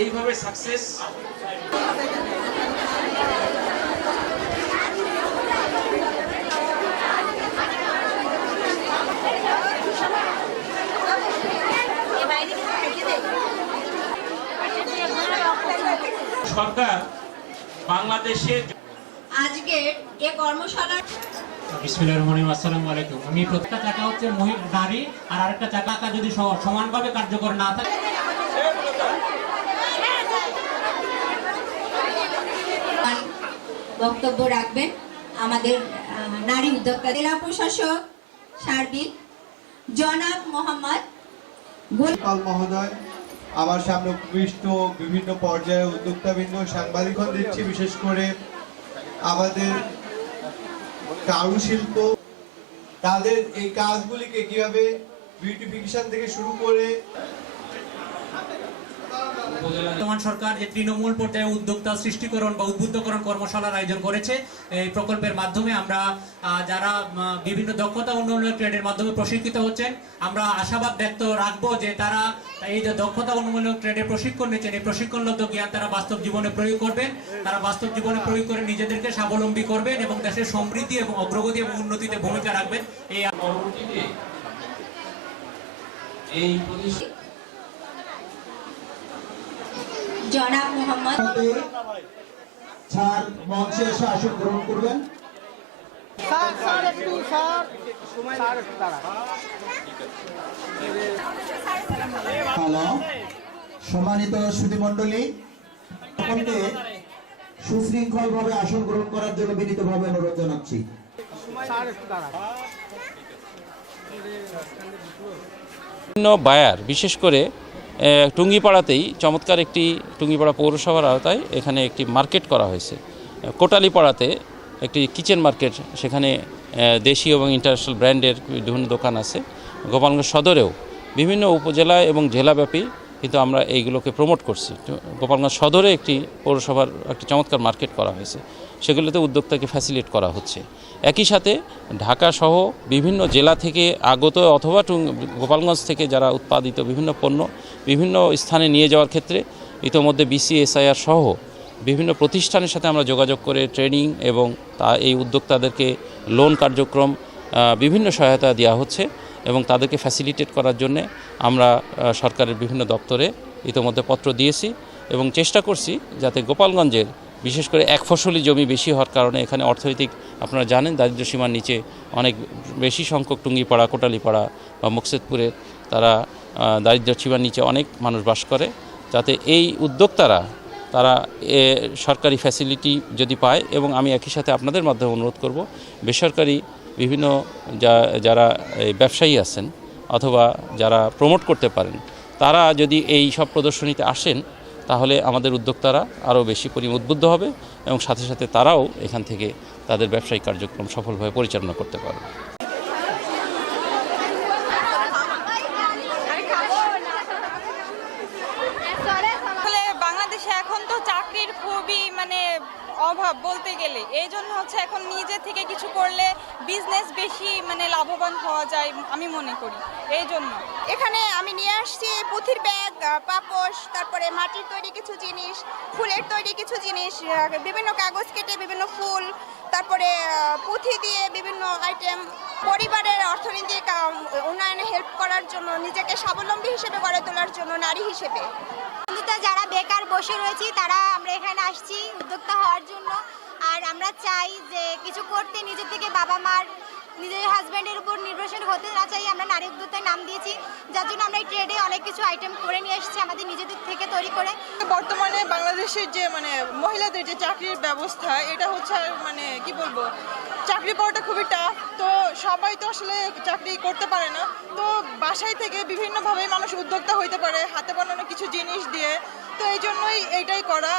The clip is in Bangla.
এইভাবে সাকসেস সরকার বাংলাদেশে আজকে এই কর্মশালার আসসালামু আলাইকুম। আমি প্রত্যেকটা চাকা হচ্ছে নারী আর আরেকটা চাকা যদি সমানভাবে কার্যকর না থাকে বক্তব্য রাখবেন আমাদের নারী উদ্যোক্তা জেলা প্রশাসক সার্বিক জনাব মোহাম্মদ গোপাল মহোদয় আমার সামনে উপবিষ্ট বিভিন্ন পর্যায়ে উদ্যোক্তাবৃন্দ সাংবাদিকগণ দেখছি, বিশেষ করে আমাদের কারুশিল্প তাদের এই কাজগুলিকে কিভাবে বিউটিফিকেশন থেকে শুরু করে বর্তমান সরকার যে তৃণমূল পর্যায়ে উদ্যোক্তা সৃষ্টিকরণ বা উদ্বুদ্ধকরণ কর্মশালার আয়োজন করেছে। এই প্রকল্পের মাধ্যমে আমরা যারা বিভিন্ন দক্ষতা উন্নয়ন ট্রেডের মাধ্যমে প্রশিক্ষিত হচ্ছেন, আমরা আশাবাদ ব্যক্ত রাখবো যে তারা এই যে দক্ষতা উন্নয়ন ট্রেডের প্রশিক্ষণ নিচ্ছেন, এই প্রশিক্ষণলব্ধ জ্ঞান তারা বাস্তব জীবনে প্রয়োগ করবেন। তারা বাস্তব জীবনে প্রয়োগ করে নিজেদেরকে স্বাবলম্বী করবেন এবং দেশের সমৃদ্ধি এবং অগ্রগতি এবং উন্নতিতে ভূমিকা রাখবেন। এই পরবর্তীতে এই জনাব মোহাম্মদ স্যার মঞ্চে এসে আসন গ্রহণ করবেন। হ্যালো সম্মানিত সুধীমণ্ডলী, সকলকে সুশৃঙ্খল ভাবে আসন গ্রহণ করার জন্য বিনীতভাবে অনুরোধ জানাচ্ছি। বিভিন্ন বায়ার বিশেষ করে টুঙ্গিপাড়াতেই চমৎকার একটি টুঙ্গিপাড়া পৌরসভার আওতায় এখানে একটি মার্কেট করা হয়েছে। কোটালীপাড়াতে একটি কিচেন মার্কেট, সেখানে দেশীয় এবং ইন্টারন্যাশনাল ব্র্যান্ডের বিভিন্ন দোকান আছে। গোপালগঞ্জ সদরেও বিভিন্ন উপজেলা এবং জেলাব্যাপী কিন্তু আমরা এইগুলোকে প্রমোট করছি। গোপালগঞ্জ সদরে একটি পৌরসভার একটি চমৎকার মার্কেট করা হয়েছে, সেগুলোতে উদ্যোক্তাকে ফ্যাসিলিটেট করা হচ্ছে। একই সাথে ঢাকা সহ বিভিন্ন জেলা থেকে আগত অথবা গোপালগঞ্জ থেকে যারা উৎপাদিত বিভিন্ন পণ্য বিভিন্ন স্থানে নিয়ে যাওয়ার ক্ষেত্রে ইতোমধ্যে BCSIR সহ বিভিন্ন প্রতিষ্ঠানের সাথে আমরা যোগাযোগ করে ট্রেনিং এবং এই উদ্যোক্তাদেরকে লোন কার্যক্রম বিভিন্ন সহায়তা দেওয়া হচ্ছে এবং তাদেরকে ফ্যাসিলিটেট করার জন্য আমরা সরকারের বিভিন্ন দপ্তরে ইতোমধ্যে পত্র দিয়েছি এবং চেষ্টা করছি যাতে গোপালগঞ্জের বিশেষ করে এক ফসলি জমি বেশি হওয়ার কারণে এখানে অর্থনৈতিক আপনারা জানেন দারিদ্র্য সীমার নিচে অনেক বেশি সংখ্যক টুঙ্গিপাড়া, কোটালীপাড়া বা মুকসেদপুরে তারা দারিদ্র্য সীমার নিচে অনেক মানুষ বাস করে, যাতে এই উদ্যোক্তারা তারা সরকারি ফ্যাসিলিটি যদি পায়। এবং আমি একই সাথে আপনাদের মাধ্যমে অনুরোধ করব, বেসরকারি বিভিন্ন যারা ব্যবসায়ী আছেন অথবা যারা প্রমোট করতে পারেন, তারা যদি এই সব প্রদর্শনীতে আসেন তাহলে আমাদের উদ্যোক্তারা আরও বেশি উদ্বুদ্ধ হবে এবং সাথে সাথে তারাও এখান থেকে তাদের ব্যবসায়িক কার্যক্রম সফলভাবে পরিচালনা করতে পারবে। বাংলাদেশে এখন তো চাকরির খুবই অভাব বলতে গেলে, এই জন্য হচ্ছে এখন নিজে থেকে কিছু করলে বিজনেস বেশি লাভবান হওয়া যায় আমি মনে করি। এই জন্য এখানে আমি নিয়ে আসছি পুঁথির ব্যাগ, পাপোশ, তারপরে মাটির তৈরি কিছু জিনিস, ফুলের তৈরি কিছু জিনিস, বিভিন্ন কাগজ কেটে বিভিন্ন ফুল, তারপরে পুঁথি দিয়ে বিভিন্ন আইটেম, পরিবারের অর্থনৈতিক উন্নয়নে হেল্প করার জন্য, নিজেকে স্বাবলম্বী হিসেবে গড়ে তোলার জন্য নারী হিসেবে। যারা বেকার বসে রয়েছি তারা আমরা এখানে আসছি উদ্যোক্তা হওয়ার জন্য। আর আমরা চাই যে কিছু করতে, নিজের থেকে বাবা মার, নিজের হাজব্যান্ডের উপর নির্ভরশীল হতে না চাই। আমরা নারী উদ্যোক্তায় নাম দিয়েছি, যার জন্য আমরা এই ট্রেডে অনেক কিছু আইটেম করে নিয়ে এসেছি আমাদের নিজেদের থেকে তৈরি করে। বর্তমানে বাংলাদেশের যে মহিলাদের যে চাকরির ব্যবস্থা, এটা হচ্ছে কি বলবো, চাকরি পাওয়াটা খুবই টাফ। তো সবাই তো আসলে চাকরি করতে পারে না, তো বাসায় থেকে বিভিন্নভাবে মানুষ উদ্যোক্তা হইতে পারে হাতে বানানো কিছু জিনিস দিয়ে। তো এই জন্যই এইটাই করা।